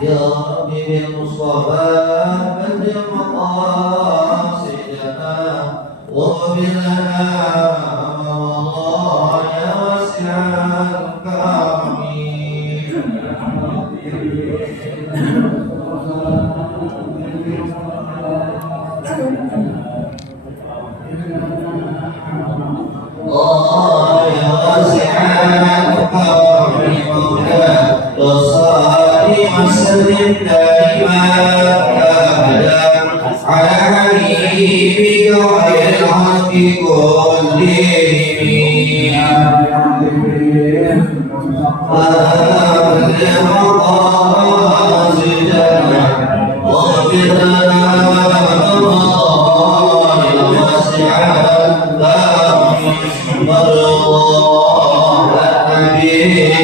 Ya Rabbi bil Mustafa badil maqasidana wa bilana Allah ya wasi'al kami. Allah ya wasi'al kami وسلم دائما أبدا على حبيبك خير الخلق كلهم أبلغ مقاصدنا واغفر لنا رمضان واسع الدار والله الحبيب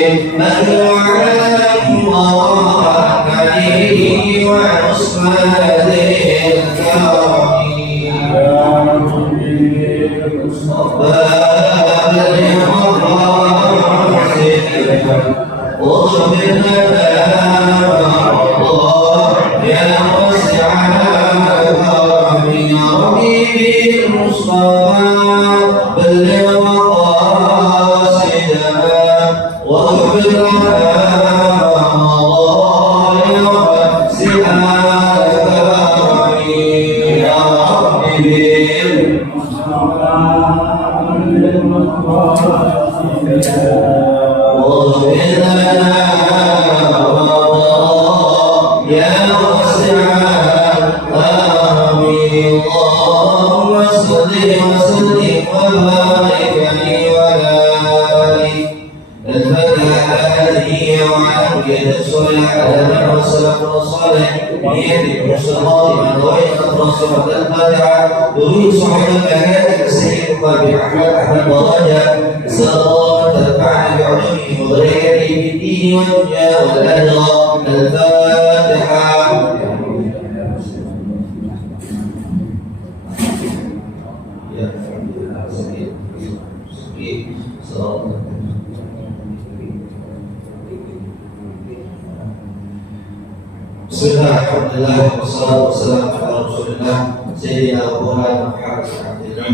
Bismillahirrahmanirrahim. Wassalatu wassalamu ala Rasulillah Sayyidina wa maulana Muhammad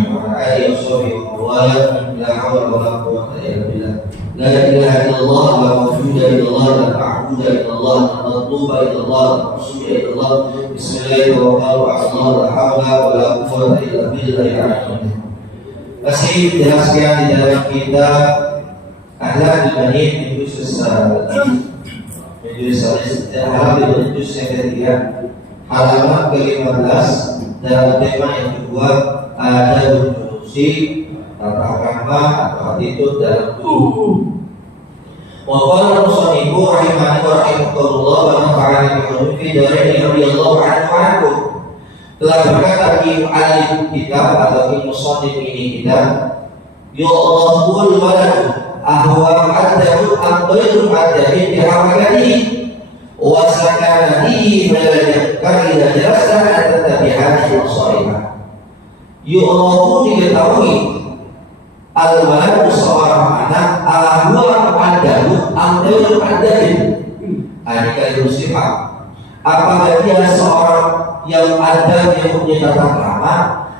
wa ala alihi wa sahbihi wa wala la hawla wa la quwwata illa billah. La ilaha illallah wa la mawjuda illallah la ma'buda illallah la matluba illallah la maqsuda illallah. Bismillahirrahmanirrahim. La hawla wa la quwwata illa billah. Masih dijelaskan di dalam kitab Ahlakul Banin itu halaman juz yang ketiga, halaman ke-15 dalam tema yang kedua ada berfungsi tata krama atau attitude dalam tubuh. Wa qala musannif rahimahullah wa nafa'ana bi fi daraini radhiyallahu anhu. Telah berkata Ibnu Ali kitab atau Ibnu Musannif ini kitab, yu'raful walad ahwa ma'adahu ambayu ma'adahin bihamakati wa sakanati melajahkan ila jelaskan dan tabi'ati wa sahihah. Yu'rafu diketahui al-walad seorang anak ahwa ma'adahu ambayu ma'adahin anika itu sifat. Apabila dia seorang yang ada yang punya tata krama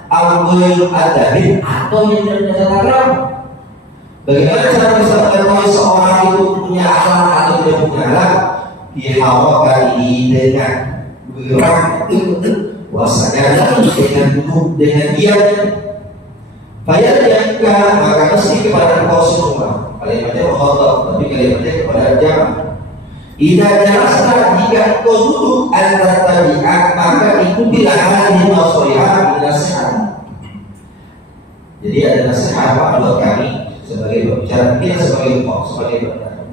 ambayu ma'adahin atau yang punya tata krama. Bagaimana cara bisa mengetahui seorang itu punya akhlak atau tidak punya akhlak? Dihawakani dengan bergerak, wasakana dengan duduk, dengan diam. Fayadjaka maka mesti kepada engkau semua. Kalimatnya mukhatab, tapi kalimatnya kepada jamaah. Idza jalasta jika engkau duduk antara tabi'at maka ikutilah hadhihi nasihat nasihat. Jadi ada nasihat buat kami sebagai pembicara, kita sebagai pokok, sebagai pendengar.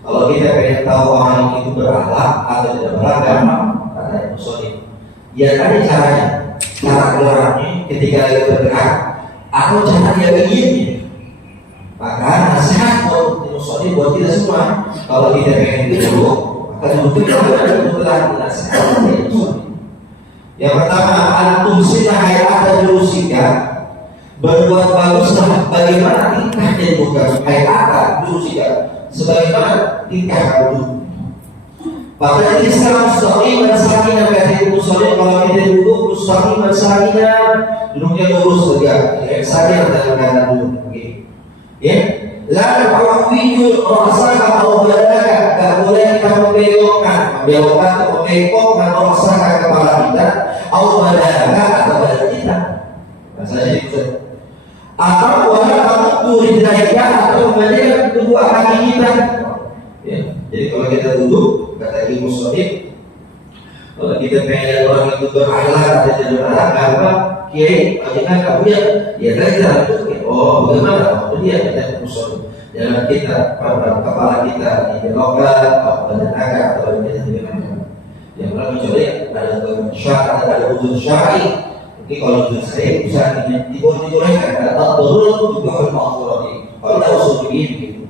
Kalau kita pengen tahu orang itu berakhlak atau tidak beragama, kata Ibnu Musannif, ya ada caranya, cara geraknya ketika lagi bergerak, atau cara dia begini. Maka nasihat Ibnu Musannif buat kita semua, kalau kita pengen duduk, maka duduklah nasihat Ibnu Musannif. Yang pertama, antum sila hayat dan rusika. Berbuat baguslah bagaimana tingkah dan bukan kata dulu sih sebagaimana tingkah dulu. Pada Islam mustaqiman sakinah kata musoleh, kalau kita duduk mustaqiman sakinah, duduknya lurus tegak, ya, sakinah dalam keadaan duduk, ya. Lalu awiju rasaka atau badaka, tak boleh kita membelokkan atau membengkokkan rasaka kepala kita, atau badaka atau badan kita. Maksudnya itu. Atau boleh kamu turun atau menjaga kedua kaki kita. Ya, jadi kalau kita duduk, kata Ibu Sodik, kalau kita pengen orang itu berakhlak atau tidak berakhlak, apa kiai, bagaimana kamu ya belajar untuk oh bagaimana? Oh dia kata Ibu Sodik, jangan kita pada kepala kita dibelokkan atau badan agak atau badan bagaimana? Yang orang mencoba ada syarat, ada unsur syar'i. Mungkin kalau unsur syar'i bisa dibolehkan, ada turun juga bermakmur ini. Kalau tidak usul begini.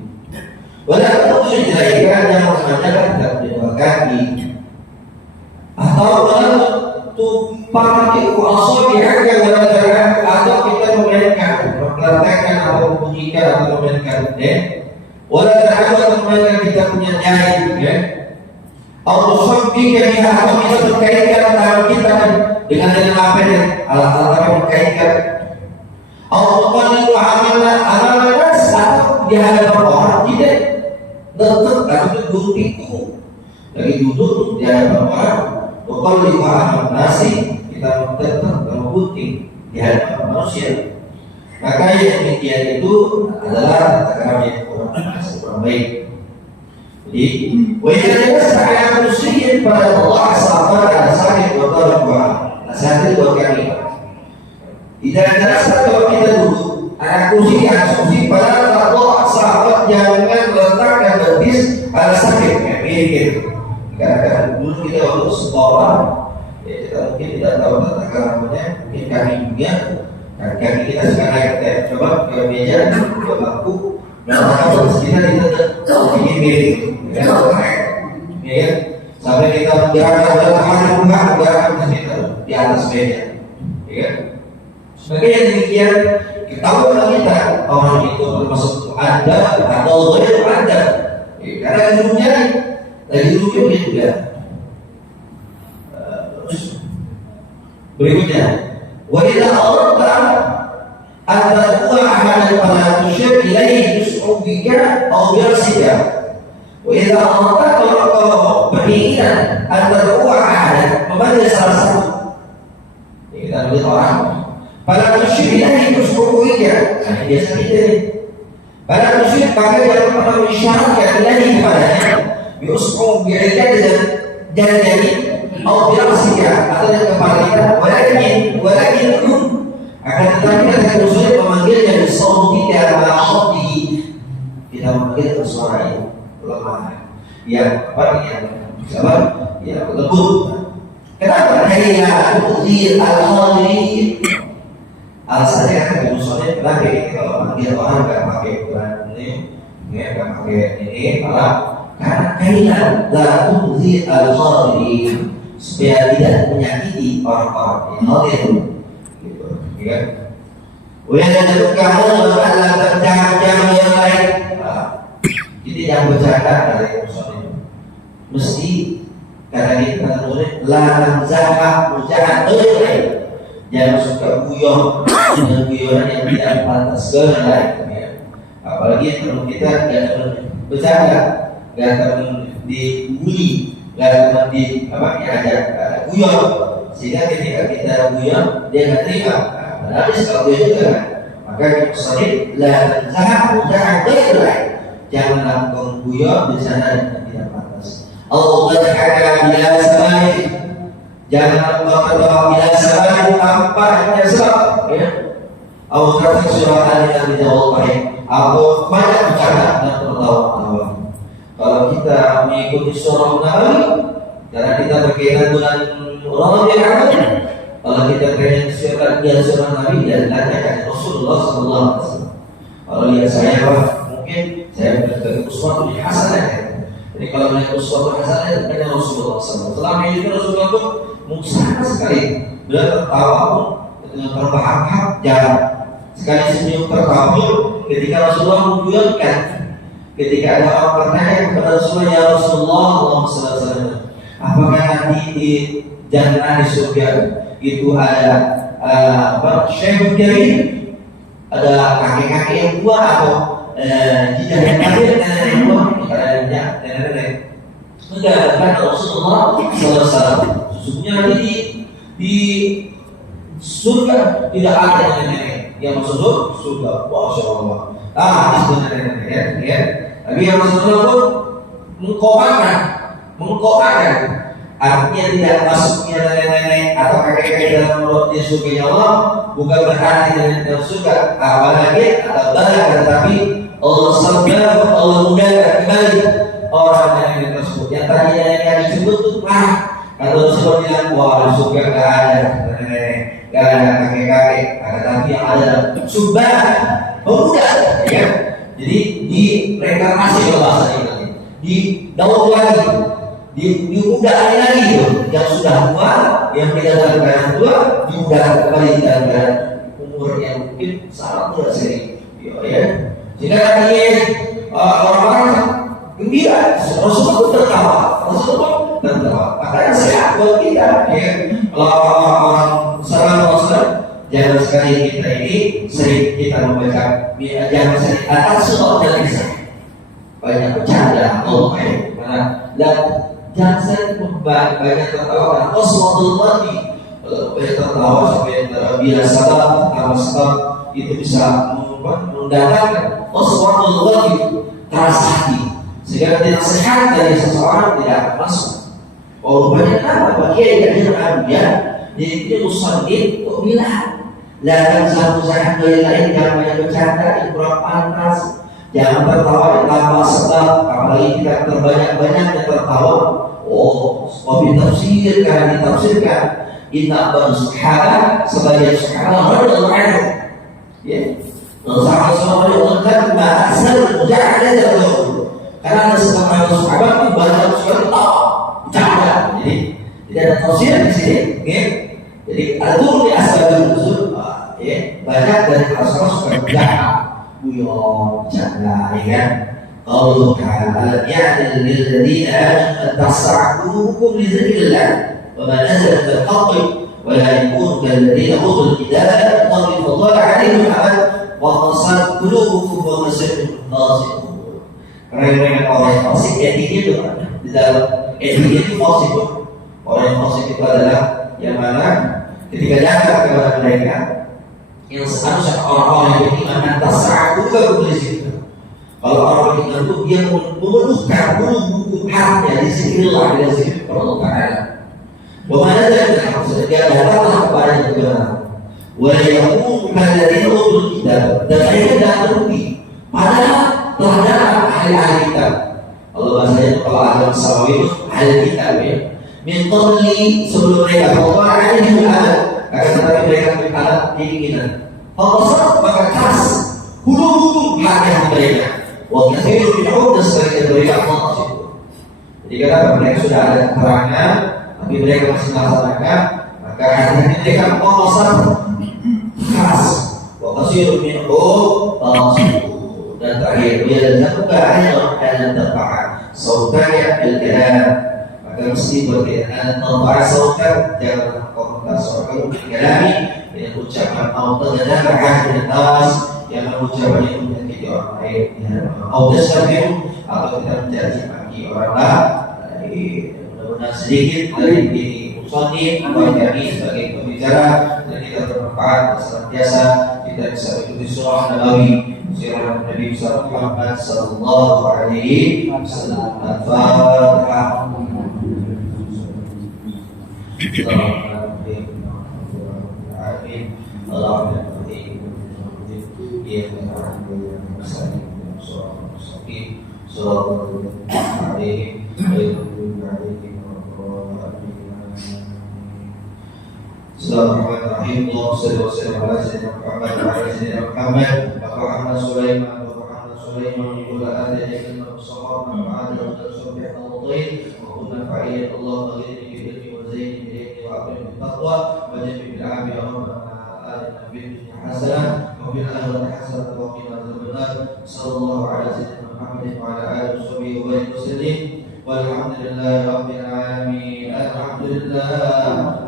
Walaupun itu dijadikan yang sebenarnya tidak berdua kaki, atau walaupun pakai kuasa diharga walaupun atau kita memainkan, mempraktekkan atau membunyikan atau memainkan, walaupun memainkan kita punya jari, atau sampai kita atau bisa berkaitkan tangan kita dengan apa alat-alat yang berkaitkan, atau kalau amalan atau di hadapan orang tidak tetap harus guntingku lagi duduk di hadapan orang. Bukan lima nasi kita tetap gunting di hadapan manusia. Maka yang demikian itu adalah kata-kata orang baik. Jadi wajarnya saya muslim pada Allah sabar dan sakit buat orang. Nasihat buat kami. Tidak ada kalau kita duduk anak kursi pada Allah sahabat jangan letakkan betis pada sakit mikir. Kadang-kadang dulu kita waktu sekolah, ya kita mungkin tidak tahu tentang namanya, mungkin kami juga, kami kita sekarang coba ke meja, ke bangku, dan kalau kita bikin miring, ya, sampai kita bergerak di atas meja, ya. Sebagai yang demikian, kita tahu kita orang itu termasuk ada atau tidak ada, karena dulunya juga. Berikutnya, wajah Allah ada dua hal pada tujuan ilahi usubika atau biasika. Wajah Allah kalau beringat ada dua hal membaca salah satu. Kita lihat orang. Pada musyrik ilahi usubika, biasa kita ni. Pada musyrik pakai dalam pada isyarat ilahi kepadanya, biusbu bi'ilkat dan jadi atau bi'asika atau dengan kepala kita, walakin akan tetapi kita musyrik memanggilnya bisawtika ma'asyabdihi, kita memanggil suara yang lemah, yang lembut. Kenapa? Karena tu'zir al-hadirin. Alasannya kan musoleh kenapa kalau manggil orang nggak pakai ukuran ini, nggak pakai ini, malah karena la tu'zi al-hadirin, supaya tidak menyakiti orang-orang yang hadir, gitu, ya. Jangan yang lain. Jadi jangan bercanda dari musoleh. Mesti karena kita musoleh la namzah mujahat lain. Jangan suka guyon dengan guyonan yang tidak pantas lain, ya. Apalagi kalau kita jangan bercanda, jangan dibully, jangan diajak guyon, sehingga ketika kita guyon dia nggak terima. Padahal kalau dia juga, maka misalnya jangan lakukan guyon di sana yang tidak pantas. Allah berkata bila samai. Jangan berdoa bila sabar tanpa hanya sebab, ya. Allah kata surah Al-An'am dijawab baik. Aku banyak bicara dan tertawa. Kalau kita mengikuti surah Nabi, karena kita berkaitan dengan orang yang ada. Kalau kita berkaitan surah Nabi dan nanya Rasulullah SAW. Kalau lihat saya, mungkin saya berkata sesuatu yang hasanah. Jadi kalau melihat sesuatu hasanah, dengan Rasulullah SAW. Selama ini Rasulullah itu sangat sekali beliau tertawa dengan terbahak-bahak jarang. Sekali senyum tertawa ketika Rasulullah mengucapkan, ketika ada orang bertanya kepada Rasulullah, ya Rasulullah, Allahumma shalli alaihi wasallam, apakah nanti di jannah di surga itu ada Syekh Karim, ada kakek-kakek yang tua atau jika yang kafir nenek yang tua, nenek enggak, kata Rasulullah SAW, sesungguhnya nanti di surga tidak ada nenek yang masuk surga. Masya Allah. Itu nenek ya. Tapi yang Rasulullah pun mengkobarkan, artinya tidak masuknya nenek-nenek atau kakek-kakek dalam mulut di surga Allah bukan berarti nenek dalam surga, apalagi atau balik, tetapi Allah sabda, Allah mudahkan kembali orang nenek tersebut yang tadinya yang disebut itu kalau Rasulullah bilang, wah di surga gak ada nenek, gak ada kakek-kakek, tapi yang ada surga pemuda, ya. Jadi di reinkarnasi kalau bahasa ini, di daun lagi, diudahkan lagi yang sudah tua, yang tidak dalam keadaan tua, diudahkan kembali dalam keadaan umur yang mungkin sangat muda sekali, ya. Sehingga katanya orang-orang gembira, Rasulullah pun tertawa. Makanya saya buat kita, ya, kalau orang salam, jangan sekali kita ini sering kita membaca, jangan sering atas surat dan kisah banyak bercanda, dan jangan sering banyak tertawa. Waswadul mati, banyak tertawa sampai bila sabar itu bisa mendatangkan waswadul mati keras hati, sehingga tidak sehat dari seseorang tidak akan masuk. Oh banyak apa bagi yang dia jadi itu musallin kok bilang lahan satu-satu dari lain, jangan banyak bercanda, kurang pantas, jangan tertawa tanpa sebab, apalagi tidak terbanyak-banyak yang tertawa. Oh, ditafsirkan inna bani sahabat sebagai sahabat radhiyallahu anhu, ya. Sahabat-sahabat yang kan bahasa mujahadah itu, karena ada sahabat itu banyak sekali tawa, bercanda. Jadi tidak ada tafsir di sini, ya. Jadi atur di asal usul, ya, banyak dari asal suka bercanda, guyon, bercanda, ya kan. Allah Ta'ala ya'dil lilladina tasa'adukum li dzikrillah wa ma nazala min al-haqqi wa la yakunu kalladina utul kitaba min fadala 'alaihim al-'amal wa qasat qulubukum wa masirtum fasiqun. Orang-orang yang fasik etiknya itu ada di dalam etiknya itu fasik. Orang yang fasik itu adalah yang mana ketika datang kepada mereka yang seharusnya orang-orang yang beriman tasa'adukum li dzikrillah. Kalau orang beriman itu dia memenuhkan buku hatinya di zikrillah, dengan zikir Allah Ta'ala. Bagaimana dia dia datanglah kepada kebenaran. Wa yaqulu alladhina utul kitab, dan mereka tidak terugi padahal telah datang ahli kitab. Allah bahasanya kalau ada masalah itu ahli kitab, ya. Min qabli, sebelum mereka Allah alaihi wasallam, akan tetapi mereka berkata keinginan. Fatasat, maka keras hulu hati mereka. Waktu itu dan sebagai mereka masih. Jadi kata mereka sudah ada keterangan, tapi mereka masih melaksanakan, maka hati mereka memaksa keras. Waktu itu dan terakhir dia dan juga hanya dalam tempat saudara al-kalam, maka mesti berkaitan tempat saudara jangan komentar saudara berkalami dengan ucapan atau terdengar dari atas yang mengucapkan itu menyakiti orang lain, atau atau kita mencaci maki orang lain. Mudah-mudahan sedikit dari ini musonif buat kami sebagai pembicara dan kita bermanfaat dan senantiasa kita bisa mengikuti surah Nabawi, surah Nabi Muhammad sallallahu alaihi wasallam. Al-Fatihah. Bismillahirrahmanirrahim. Allahumma shalli wa sallim ala sayyidina Muhammad wa ala sayyidina Muhammad wa Muhammad Sulaiman wa Muhammad Sulaiman wa ala alihi wa sahbihi wa ala alihi wa sahbihi wa kunna fa'ilan Allah ghairi bi ilmi wa zaini bi ilmi wa aqim bi taqwa wa jami bil 'ami wa rabbana atina fid dunya hasanah وفي الآخرة حسنة وقنا عذاب النار. صلى الله على سيدنا محمد وعلى آله وصحبه وسلم. والحمد لله رب العالمين. الحمد لله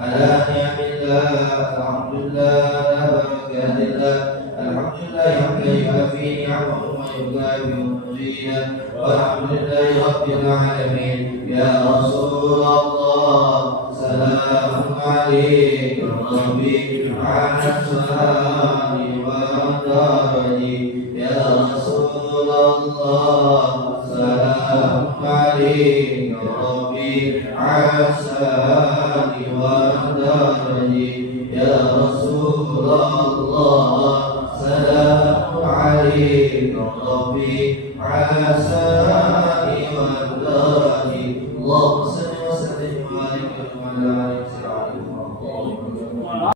على نعم الله. الحمد لله على بركات الله. الحمد لله حتى يكفي نعمه ويكافئ مزيدا. والحمد لله رب العالمين. يا رسول الله سلام عليك ربي على الصلاة